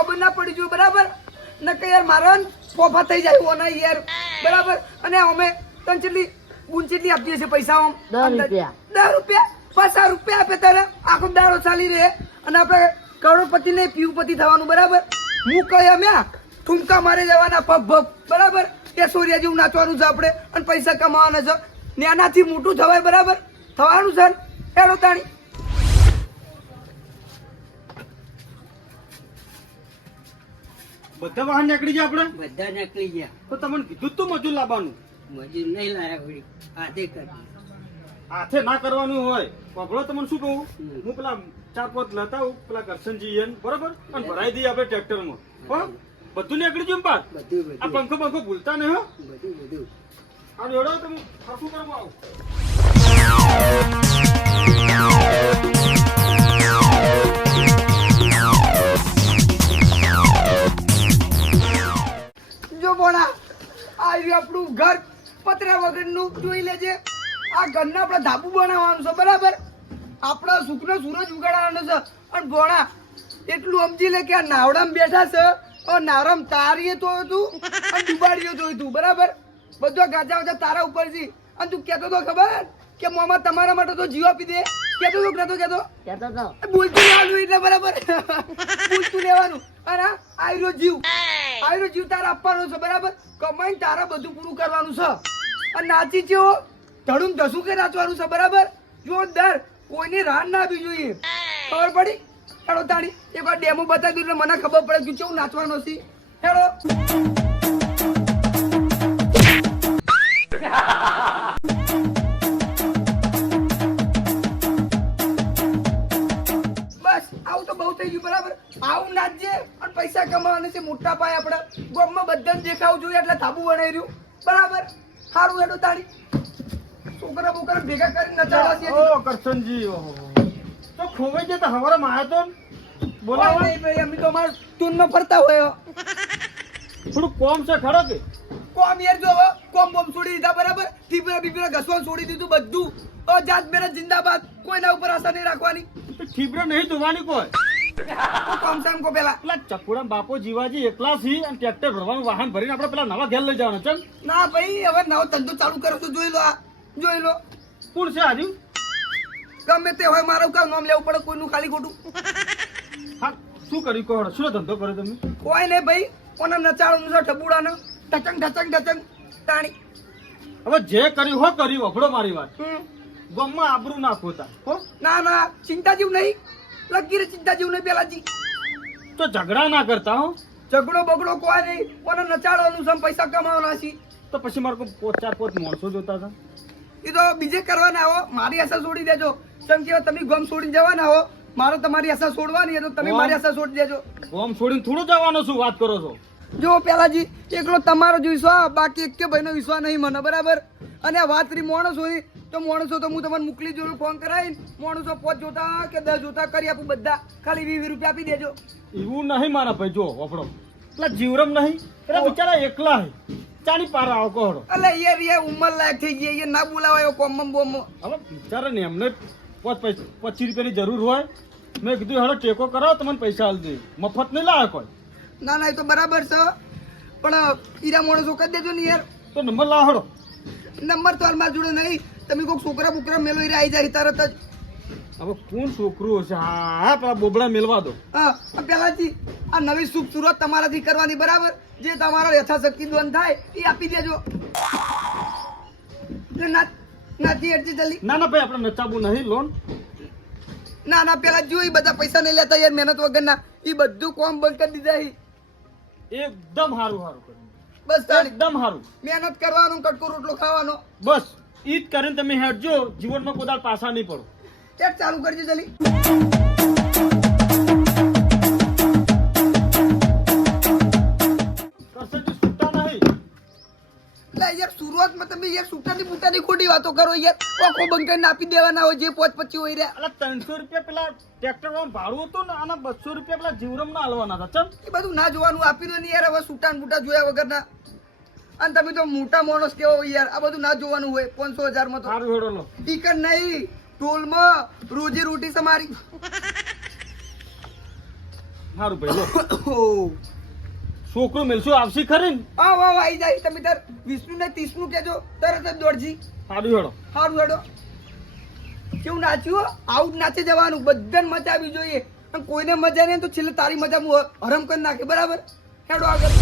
ખબર ના પડી જોઈએ બરાબર નકે યાર મારા ફોફા થઈ જાય ઓના યાર બરાબર અને અમે તન ચેટલી ગુંચેટલી આપીએ છે પૈસા આમ 10 રૂપિયા 10 રૂપિયા 50 રૂપિયા આપે તારે આખો દાડો ચાલી રહે અને આપણે કરોડપતિ ને પીયુપતિ થવાનું બરાબર હું કહે અમે ઠુમકા મારે જવાના પગ ભગ બરાબર એ સોરિયા જેવું નાચવાનું છે આપણે અને પૈસા કમાવાના છે નાનાથી મોટું થવાય બરાબર થવાનું છે એડો તાણી બધા વાહન નીકળી ગયા આપણે બધા નીકળી ગયા તો તમને કીધું તું મજૂર લાવવાનું મજૂર નહીં લાયા વળી આધે કરી હાથે ના કરવાનું હોય પકડો તમને શું કહું હું પેલા 4-5 લેતા આવું પેલા કરશનજી એને બરોબર અને ભરાઈ દઈએ આપણે ટ્રેક્ટરમાં હો બધું નીકળી ગયું પાસ બધું આ પંખો ભૂલતા નહીં હો બધું આ જોડો તમે સરખું કરવા આવો જો બોણા આ રહ્યું આપણું ઘર પતરા વગરનું જોઈ લેજે આ ઘરના આપણે ધાબુ બનાવવાનું છે બરાબર આપણા સુખનો સૂરજ ઉગાડવાનો છે અને ભોણા એટલું સમજી લે કે આ નાવડામાં બેઠા છે અને નાવડામાં તારીએ તો હતું અને ડુબાડીએ તો હતું બરાબર બધો ગાજા ગાજા તારા ઉપર છે અને તું કહેતો તો ખબર કે મામા તમારા માટે તો જીવ આપી દે કહેતો તો કહેતો કહેતો તો બોલતું લેવાનું એટલે બરાબર બોલતું લેવાનું અને આયરો જીવ તારે આપવાનો છે બરાબર કમાઈને તારા બધું પૂરું કરવાનું છે અને નાચી છે ધડું ધસું કે નાચવાનું છે બરાબર જોરદાર કોઈની રાન ના આવી જોઈએ ખબર પડી હેડો તાણી એકવાર ડેમો બતાવી દઉં એટલે મને ખબર પડે કે કેવું નાચવાનું છે હેડો બસ આવું તો બહુ થઈ ગયું બરાબર આવું નાચજે અને પૈસા કમાવાના છે મોટા પાયે આપણે ગામમાં બધાને દેખાવું જોઈએ એટલે ધાબુ બનાવી રહ્યું બરાબર સારું હેડો તાણી છોકરા બોકરા ભેગા કરીને નચાડવા છે ઓ કરશનજી ઓહો તો ખોવાઈ જતા હવારે માં તો બોલાવો નહીં ભાઈ અમે તો અમારા ટૂનમાં ફરતા હોય થોડું કોમ છે ખરો કે કોમ યાર જો હવે કોમ બોમ છોડી દીધા બરાબર ઠીપરા બીપરા ઘસવાનું છોડી દીધું બધું જાત મેરા જિંદાબાદ કોઈના ઉપર આશા નહીં રાખવાની ઠીબરે નહીં ધોવાની કોઈ કોમ સામ કો પેલા પેલા ચકુડા બાપો જીવાજી એકલા છે અને ટ્રેક્ટર ભરવાનું વાહન ભરીને આપણે પેલા નવા ઘેર લઈ જવાના ચલ ના ભાઈ હવે નવો ધંધો ચાલુ કરો તો જોઈ લો આ જોઈ લો કોણ છે આજુ ગમે તે હોય મારું કામ નામ લેવું પડે કોઈનું ખાલી ખોટું હા શું કર્યું કહો શું ધંધો કર્યો તમે કોઈ નહીં ભાઈ કોને નચાડવાનું છે ઠબુડાને ઢચંગ ઢચંગ ઢચંગ તાણી હવે જે કર્યું હો કર્યું વફડો મારી વાત હમ. ગમમાં આબરૂ ના ખોતા હો ના ના ચિંતા જેવું નહીં લગી રે ચિંતા જેવું નહીં પેલાજી તો ઝઘડા ના કરતા હો ઝઘડો બગડો કોઈ નહીં કોને નચાડવાનું છે પૈસા કમાવાના છે તો પછી મારે કોઈ 4-5 માણસો જોતા હતા એ તો બીજે કરવાના હો મારી આશા છોડી દેજો કેમ કે તમે ગમ છોડીને જવાના હો મારે તમારી આશા છોડવાની છે તો તમે મારી આશા છોડી દેજો ગોમ છોડીને થોડું જવાનો શું વાત કરો છો જો પેલાજી એકલો તમારો જ વિશ્વાસ બાકી એક કે ભાઈનો વિશ્વાસ નહીં મને બરાબર અને આ વાત કરી માણસોની તો માણસો તો હું તમને મોકલી જોડું ફોન કરાવીને માણસો 5 જોતા કે 10 જોતા કરી આપું બધા ખાલી 20 રૂપિયા આપી દેજો એવું નહીં મારા ભાઈ જો વફડો પેલા જીવરમ નહીં પેલા બિચારા એકલા હે ચાની પાર આવો કહો અલે યાર ઉંમર લાયક થઈ ગઈ એ ના બોલાવાયો કોમમ બોમ હવે બિચારા ને એમને 25 રૂપિયાની જરૂર હોય મેં કીધું હેડો ટેકો કરાવો તમને પૈસા હાલ દે મફત નહીં લાવે કોઈ ના ના એ તો બરાબર છે પણ ઈરા માણસો કરી દેજો ને યાર તો નંબર લાવો હેડો નંબર તો હાલ મારા જોડે નહીં તમે કોઈક છોકરા બોકરા મેલો ઈરા આવી જાય તરત જ હવે કોણ છોકરું હશે હા પેલા બોબડા મેલવા દો હા પેલાથી આ નવી સુખ સુરત તમારાથી કરવાની બરાબર જે તમારો યથાશક્તિ બંધ થાય એ આપી દેજો નાથી અડજી જલ્દી ના ના ભાઈ આપણે નચાવું નહીં લોન ના ના પેલા જોઈ બધા પૈસા નહીં લેતા યાર મહેનત વગરના એ બધું કોમ બંધ કરી દીધા એકદમ સારું સારું કર્યું બસ તારી એકદમ સારું મહેનત કરવાનો કટકો રોટલો ખાવાનો બસ ઈ જ કરીને તમે હેડજો જીવનમાં કોઈ દાડ પાછા નહીં પડો એક ચાલુ કરજો જલ્દી કરશનજી છૂટા નહીં એટલે યાર સુરતમાં તમે યાર છૂટાની બૂટાની ખોટી વાતો કરો યાર આખો બંધ કરીને આપી દેવાના હોય જે 5-25 હોય રહ્યા એટલે 300 રૂપિયા પેલા ટ્રેક્ટર વાળું ભાડું હતું ને અને 200 રૂપિયા પેલા જીવરમ ના આલવાના હતા ચમ એ બધું ના જોવાનું આપી દો ને યાર હવે છૂટા બૂટા જોયા વગરના અને તમે તો મોટા માણસ કેવો યાર આ બધું ના જોવાનું હોય 500,000 માં તો સારું હેડો લો ટીકર નહીં ટોલમાં રોજી રોટી છે મારી સારું ભાઈ લો ઓહ. છોકરો મેલશું આવશે ખરી ને હા વાહ આવી જાય તમે તાર 20 ને 30 નું કેજો તરત જ દોડજી સારું હેડો સારું હેડો કેવું નાચ્યું હો? આવું જ નાચી જવાનું બધાને મજા આવી જોઈએ અને કોઈને મજા નહીં તો છેલ્લે તારી મજા હું હરમ કરી નાખે બરાબર હેડો આગળ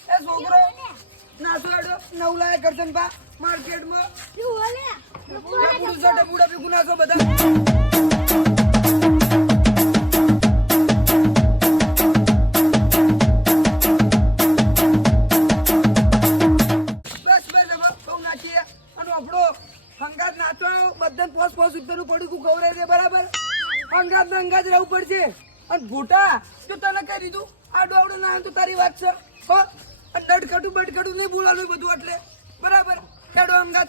એ છોકરો નાચો હેડો નવલાય કરશન બા માર્કેટમાં બુડા ભેગું નાચો બધા બસ બસ હવે બહુ નાચીએ અને આપણો હંગાત નાચો બધાને પોસ રૂપિયાનું પડીકું ખવડાવી દે બરાબર હંગાત ને હંગાત રહેવું પડશે અને ભૂટા તો તને કહી દીધું આ દોડો ના તો તારી વાત છે હો અને દડકટું બડકટું નહીં બોલાવાનું બધું એટલે બરાબર ખેડો હંગાત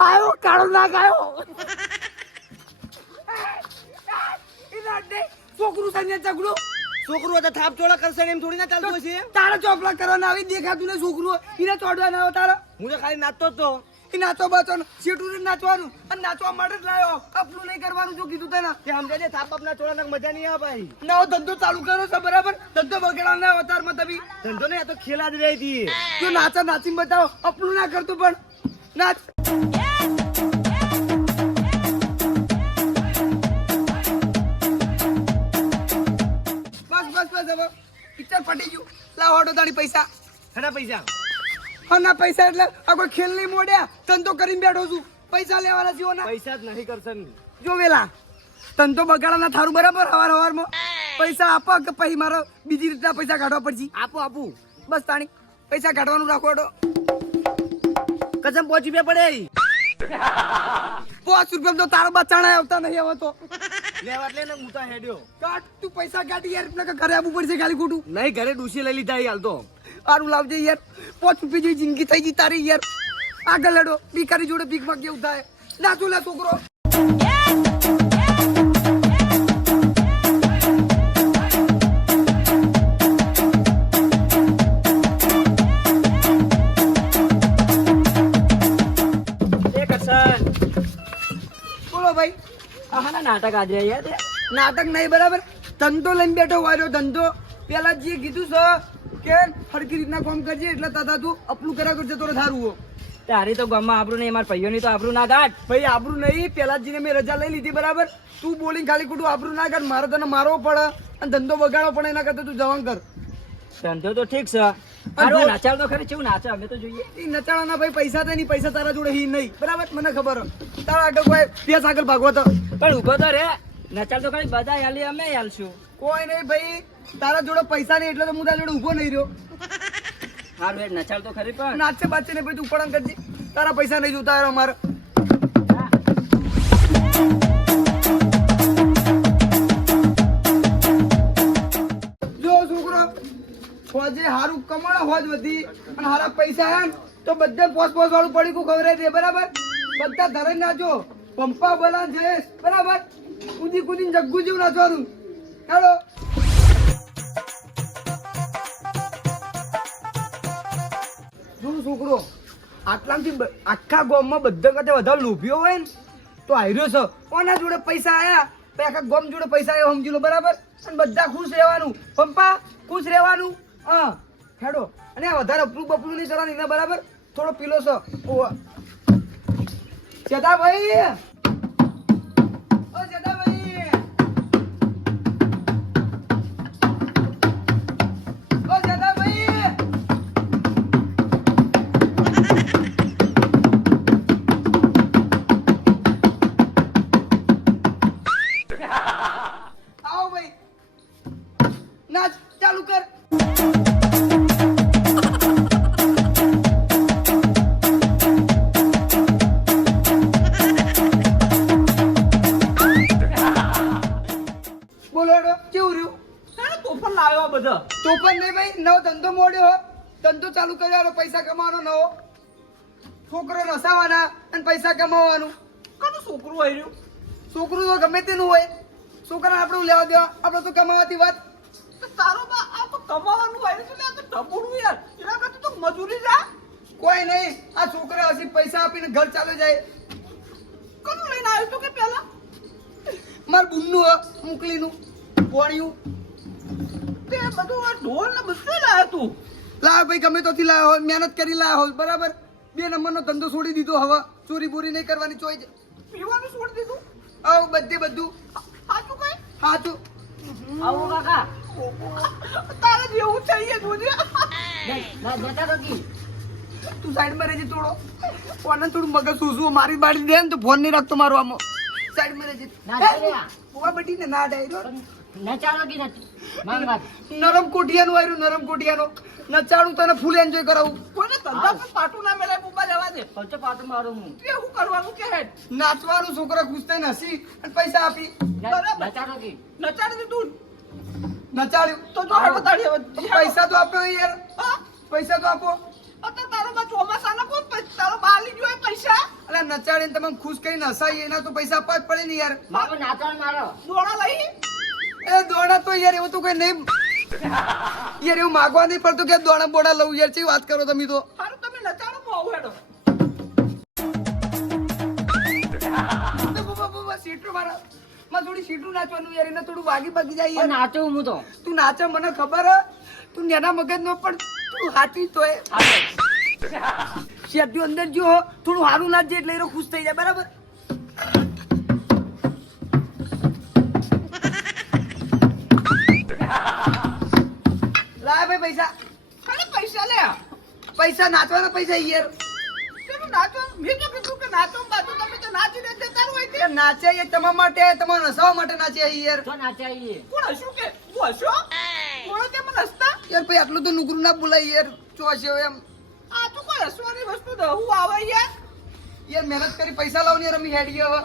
આયો કાળો નાગ આયો છોકરું તને ચગડું છોકરો તો થાપ ચોળા કરશે ને એમ થોડી ના ચાલતું હશે તારા ચોપલા કરવાના આવી દેખાતું ને છોકરું એને ચોડવા ના આવે તારા હું તો ખાલી નાચતો જ તો એ નાચો બાચો સીટું ને નાચવાનું અને નાચવા માટે જ લાયો કપલું નહીં કરવાનું જો કીધું તને તે સમજાય થાપ બાપના ચોળા નાખ મજા નહીં આવે ભાઈ નવો ધંધો ચાલુ કર્યો છે બરાબર ધંધો બગડા ના અવતારમાં તમે ધંધો ને આ તો ખેલા જ રહી હતી જો નાચા નાચીને બતાવો અપલું ના કરતું પણ નાચ બસ બસ બસ હવે પિક્ચર પટી ગયું લાવ ઓટો તારી પૈસા ઘણા પૈસા હા ના પૈસા એટલે આ કોઈ ખેલ નહીં મોડ્યા ધંધો કરીને બેઠો છું પૈસા લેવાના જીવો ના પૈસા જ નહીં કરશે ને જો વેલા ધંધો બગાડાના થારું બરાબર હવારમાં પૈસા આપો કે પછી મારો બીજી રીતના પૈસા કાઢવા પડશે આપું બસ તાણી પૈસા કાઢવાનું રાખો ઓટો કસમ 5 રૂપિયા પડે ₹5 તો તારો બચાણા આવતા નહીં હવે તો લેવા એટલે ને મુતા હેડ્યો કાઢ તું પૈસા કાઢી યાર એટલે કે ઘરે આવવું પડશે ખાલી ખોટું નહીં ઘરે ડૂસી લઈ લીધા હાલ તો સારું લાવજે યાર ₹5 જેવી જિંદગી થઈ ગઈ તારી યાર આગળ લડો ભિખારી જોડે ભીખમાં કેવું થાય નાચો લે છોકરો બોલો ભાઈ આના નાટક આજે યાર નાટક નહીં બરાબર ધંધો લઈને બેઠો વાર્યો ધંધો પેલા જે કીધું છે કે હરકી રીતના કામ કરજે એટલે તાતા તું અપલું કર્યા કરજે તો સારું હો તારી તો ગામમાં આબરૂ નહીં મારા ભાઈઓની તો આબરૂ ના ગાઢ ભાઈ આબરું નહીં પેલા જીને મેં રજા લઈ લીધી બરાબર તું બોલીને ખાલી ખોટું આબરું ના કર મારે તને મારવો પડે અને ધંધો બગાડવો પડે એના કરતા તું જવાન કર ધંધો તો ઠીક છે હારું નાચાલ તો ખરી કેવું નાચે અમે તો જોઈએ એ નચાણાના ભાઈ પૈસા તો નહીં પૈસા તારા જોડે હી નહીં બરાબર મને ખબર હે. તારા આગળ કોઈ પેસ આગળ ભાગવો તો પણ ઉભો તો રે નચાલ તો ખરી બધા હાલી અમે હાલશું કોઈ નહીં ભાઈ તારા જોડે પૈસા નહીં એટલે તો હું તારા જોડે ઊભો નહીં રહ્યો હારું હેડ નચાલ તો ખરી પણ નાચે બાચે ને ભાઈ તું ઉપડાણ કરજે તારા પૈસા નહીં જોતા યાર અમારે જો છોકરો હોજે હારું કમાણો હોજ વધી અને હારા પૈસા હે ને તો બધે પોસ વાળું પડીકું ખવડાવી દે બરાબર બધા ધરે નાચો પંપા બોલા જયેશ બરાબર કૂદીને જગ્ગુ જેવું નાચવાનું ચાલો જો છોકરો આટલાથી આખા ગામમાં બધા કરતા વધારે લોભીઓ હોય ને તો હાર્યો છે કોના જોડે પૈસા આયા તો આખા ગામ જોડે પૈસા આવ્યો સમજી લો બરાબર અને બધા ખુશ રહેવાનું પંપા ખુશ રહેવાનું હા હેડો અને આ વધારે અપલું બપલું નહીં કરવાનું એના બરાબર થોડો પીલો છે ઓવા ચેતાભાઈ ઓ ચેતાભાઈ ઓ ચેતાભાઈ આવો ભાઈ નાચ ચાલુ કર બોલો હેડો કેવું રહ્યું લાવ્યો આ બધો? તો પણ નહીં ભાઈ, નવો ધંધો મોડ્યો હો. ધંધો ચાલુ કર્યો, પૈસા કમાવાનો નવો. છોકરો નસાવાના અને પૈસા કમાવાનું. કનું છોકરું આવ્યું? છોકરું તો ગમે તેનું હોય, છોકરાને આપણે લેવા દેવા, આપણે તો કમાવાથી વાત. તો તારો બા આ તો કમાવાનું આવ્યું છે ને, આ તો ઢબુડું યાર. એના કરતા તો મજૂરી જા. કોઈ નહીં, આ છોકરા હજી પૈસા આપીને ઘર ચાલુ જાય. કનું લઈને આવ્યું તું કે પેલા? મારા બુનનું મોકલીનું પોણિયું. તે બધું આ ઢોલ ને બધું લાવ્યો તું. લાવ ભાઈ, ગમે તોથી લાવ્યો હોય, મહેનત કરી લાવ્યો હોય, બરાબર. 2 નંબરનો ધંધો છોડી દીધો. હવે ચોરી બોરી નહીં કરવાની, ચોઈ જ પીવાનું છોડી દીધું? આવ બધું સાચું કઈ? હાચું. આવો કાકા. તારે જેવું છે એ જોજે. જતા તો કી. તું સાઈડમાં રહેજે થોડો. કોને થોડું મગજ સૂસવું, મારી બાળી દે ને તો ફોન નહીં રાખતો મારો આમાં. સાઈડમાં રહેજે. ના ચાલે આ. બુવા બટીને ના ડાયરો. નચાડો કી નથી. માંગ વાત. નરમ કોઠિયાનું આવ્યું, નરમ કોઠિયાનો. નચાડું તને ફૂલ એન્જોય કરાવું. કોઈને ધંધા પર પાટું ના મેળાય, બુબા જવા દે. પંચો પાટું મારું હું. તે શું કરવાનું કે હેડ? નાચવાનું, છોકરા ખુશ થઈને હસી અને પૈસા આપી. બરાબર. નચાડો કી. નચાડી દીધું નચાડ્યું તો જો હેડ બતાડી હવે. પૈસા તો આપો યાર, હા? પૈસા તો આપો. અત્યારે તારો બા ચોમાસાના કોણ તારો બા લઈ ગયો એ પૈસા? અલા નચાડીને તમે ખુશ કરીને હસાઈ, એના તો પૈસા આપવા જ પડે ને યાર. મારો નાચણ મારો. દોડા લઈ એ દોડા તો યાર એવું તો કઈ નહીં યાર, એવું માગવા નહીં પડતું કે દોડા બોડા લઉં યાર. ચી વાત કરો તમે તો. સારું તમે નચાડો બહુ હેડો. સીટું મારા માં થોડી સીટું નાચવાનું યાર, એને થોડું વાગી બાગી જાય પણ યાર. નાચું હું તો. તું નાચે મને ખબર હે, તું નેના મગજ નો પણ તું હાચી તો શેટ્યું અંદર જો થોડું સારું નાચજે એટલે એ ખુશ થઈ જાય, બરાબર. લાય ભાઈ પૈસા. ખાલી પૈસા લે. પૈસા નાચવાના પૈસા યાર. તમે નાચો. મેં તો કીધું કે નાચો બાજુ તમે તો નાચી દે જતા હોય તે. એ નાચે એ તમારા માટે, તમારા નસાવા માટે નાચે યાર. તો નાચાઈએ. કોણ હશું કે હું હશો? કોણ તે મને હસતા? યાર ભાઈ આટલું તો નુકરું ના બોલાય યાર. ચોશે એમ આ તો કોઈ હસવાની વસ્તુ તો હું આવે યાર. યાર, મહેનત કરી પૈસા લાવો ને રમી હેડી હવે.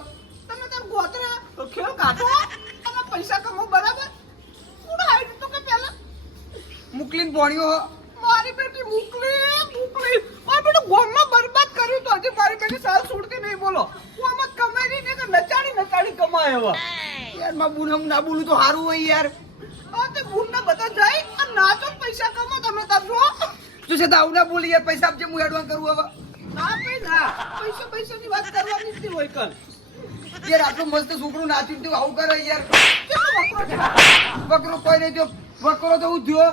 તમે તાર ગોતરા ખેલ કાઢો અને પૈસા કમાઓ, બરાબર? કોણ આવી તો કે પેલા મુકલીન પોણ્યો હો. મારી બેટી મોકલી મારી બેટી ગોમમાં બરબાદ કર્યું તો હજી મારી બેટી સાલ છોડતી નહીં. બોલો હું આમાં કમાઈ ને કે નચાડી કમાય હવે. યાર માં બુન હમ ના બોલું તો સારું હોય યાર. આ તે ભૂલના બધા જાય અને નાચો ને પૈસા કમાઓ તમે તાર જો. તું છે તો આવું ના બોલી યાર. પૈસા આપજે, હું એડવાન્સ કરું હવે. ના ભાઈ ના, પૈસાની વાત કરવાની જ નહીં હોય કલ. યાર આટલું મસ્ત છોકરું નાચ્યું તું આવું કરે યાર. કેટલો વકરો છે? વકરો કોઈ નહીં થયો. વકરો તો હું થયો.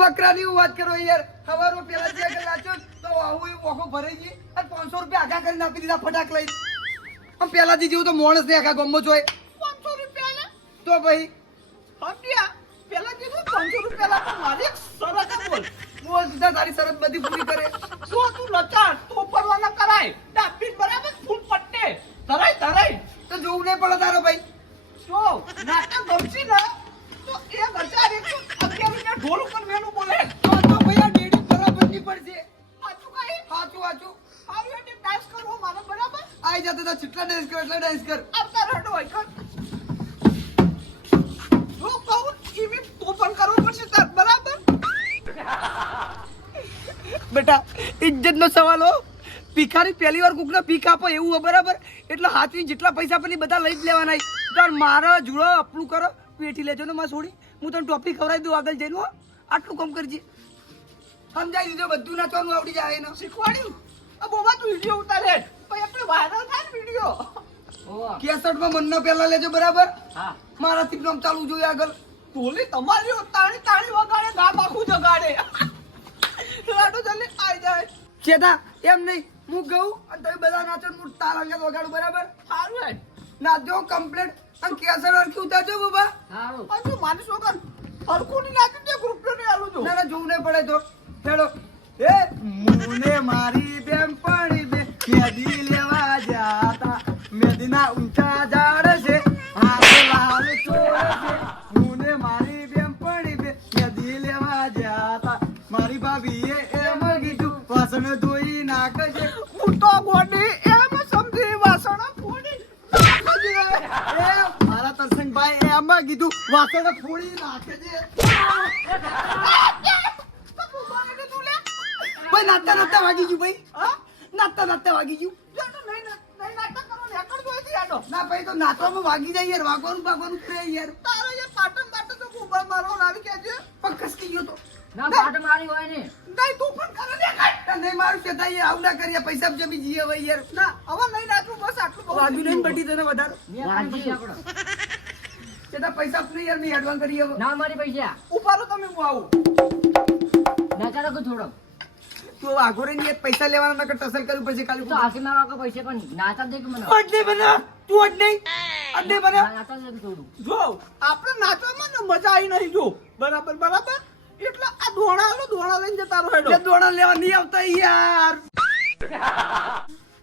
વકરાની હું વાત કરો યાર. સવારમાં પેલા જે આગળ નાચ્યો ને તો આવું એવું ઓખો ભરાઈ ગઈ અને 500 રૂપિયા આગા કરીને આપી દીધા ફટાક લઈ. આમ પેલાથી જેવું તો માણસ ને આખા ગામમાં જોય 500 રૂપિયા ને તો ભાઈ. હપ્યા પેલા કીધું 500 રૂપિયા લાગો. મારી એક શરત છે, બોલ. બોલ સીધા તારી શરત બધી પૂરી કરે. જો તું લચાડ તો પરવાના કરાય ડાબી બરાબર ફૂલ પટ્ટે ધરાય તો જોવું નહીં પડે તારો ભાઈ. જો નાટક ગમશી ને તો 1111 ઢોલ ઉપર મેનું બોલે. તો ભાઈ આ ડેડી બરાબર નહીં પડશે. સાચું કઈ? હાચું હાચું. આવી એટલે ડાન્સ કરવો મારે, બરાબર? આઈ જતો તો જેટલા ડાન્સ કર એટલા ડાન્સ કર. આવતા રડો હોય કર. જો કહું એવી તોફાન કરવો પડશે તાર, બરાબર? બેટા ઇજ્જત નો સવાલ હો. ભિખારી પહેલી વાર કોકને ભીખ આપો એવું હોય, બરાબર. એટલે હાથવી જેટલા પૈસા આપે ને બધા લઈ જ લેવાના. તાર મારા જુડો અપલું કરો, પેટી લેજો ને માં છોડી. હું તને ટોપી ખવડાવી દઉં આગળ જઈને. હો આટલું કામ કરજે. સમજાઈ દીધું, બધું નાચવાનું આવડી જાય એને. શીખવાડ્યું. આ બોબા તું વિડીયો ઉતારે પછી આપણે વાયરલ થાય ને વિડીયો. ઓવા. 61 માં મનનો પહેલા લેજો, બરાબર. હા. મારા તીપ નામ ચાલુ જોઈએ આગળ. ઢોલી તમારી તાણી વગાડે, ગામ આખું જગાડે. લાડુ જલ્દી આઈ જાય. ચેતા એમ નહીં, હું ગઉં અને તમે બધા નાચો ને હું તાર અંગત વગાડું, બરાબર. સારું હે. નાચજો કમ્પ્લીટ અને કેસર અરખી ઉતારજો બાબા. હારું. હજુ માનસ વગર હરખું ની નાખી દે, ગ્રુપનો ને આલું જો. ના ના જોવું નહીં પડે તો હેડો. એ મુને મારી બેનપણી બે મેદી લેવા જાતા, મેદીના ઊંચા ઝાડ છે, હાથ લાલ ચોર છે. મુને મારી બેનપણી બે મેદી લેવા જાતા, મારી ભાભીએ એમ કીધું વાસણ ધોઈ નાખજે. હું તો ગોડી એમ સમજી વાસણ ફોડી નાખજે. એ મારા તરસંગભાઈ એમ કીધું વાસણ ફોડી નાખે છે તો બુબાને કીધું લે ભાઈ નાતા નાતા વાગી ગયું ભાઈ હા નાતા નાતા વાગી ગયું જાનો નહીં નાટક કરો ને એકડ જોઈતી આડો ના ભાઈ તો નાતવામાં વાગી જાય યાર વાગવાનું કરે યાર તારે જે પાટણ માટે તો બુબા મારવા આવી કેજે પણ કસકી ગયો તો ના પાટ મારી હોય ને નહીં તું પણ કરે ને કાઈ નહીં મારું કે યાર આવું ના કરીએ પૈસા જમી જઈએ ભાઈ યાર ના હવે નહીં નાચું બસ આટલું બહુ વાગ્યું નહીં બટી તને વધારે વાગી આપણો. કેતા પૈસા નહીં યાર મેં એડવાન્સ કરીએ હવે ના મારી પૈસા ઉપાડો તમે હું આવું નાચાડો કે થોડો તું વાઘો રે ની પૈસા લેવાના નકર ટસલ કર્યું પછી તો ખાલી હાથી મારવા કે પૈસા પણ નાચા દે કે મને અડ નહીં બને તું અડ નહીં બને નાચા દે કે થોડું જો આપણે નાચવામાં ને મજા આવી નહીં જો બરાબર બરાબર એટલે આ દોણા લઈને જતા રહો જે હેડો દોડા લેવા નહીં આવતા યાર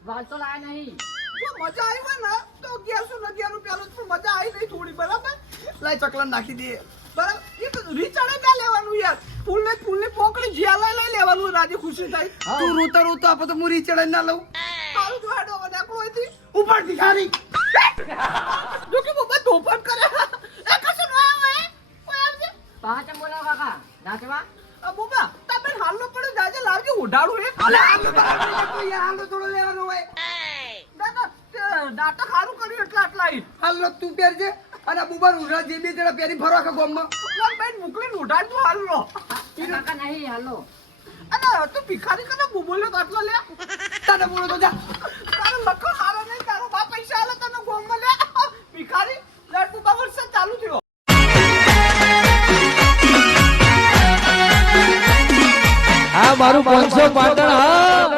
વાત તો લાયા નહીં જો મજા આવી હોય ને તો 1111 રૂપિયાનું પણ મજા આવી નહીં થોડી બરાબર લાય ચકલન નાખી દે બરાબર એ તો રીચાડે ના લેવાનું યાર ફૂલની પોકળી જ્યાં લઈ લેવાનું રાજી ખુશી થાય તું રોતા રોતા આપો તો મુરી ચડાઈ ના લઉં સારું જો હેડો હવે નેકળો અહીંથી. ઉપર ભિખારી જો કે બબા તોફાન કરે એ કશું ના આવે કોઈ આવજે પાંચ બોલાવ કાકા નાચવા આ બબા તમે હાલનો પડે જાજે લાવજે ઉડાડું એક અલે આલો બરાબર તો યાર આલો થોડો લેવાનો હોય નાટક સારું કર્યું એટલે આટલા આવી હાલો તું પહેરજે અને બુબર ઉડા જે બે જણા પહેરી ફરો આખા ગામમાં બેન મોકલીને ઉડાડજો હાલનો કાકા નહીં હાલો અને તું ભિખારી કને બોલ્યો તો આટલો લે તને બોલો તો જા તારો લખો હારો નહીં તારો બા પૈસા આલે તને ગોમમાં લે ભિખારી લેટ બુબા વર્ષ ચાલુ થયો આ મારું 500 પાટણ હા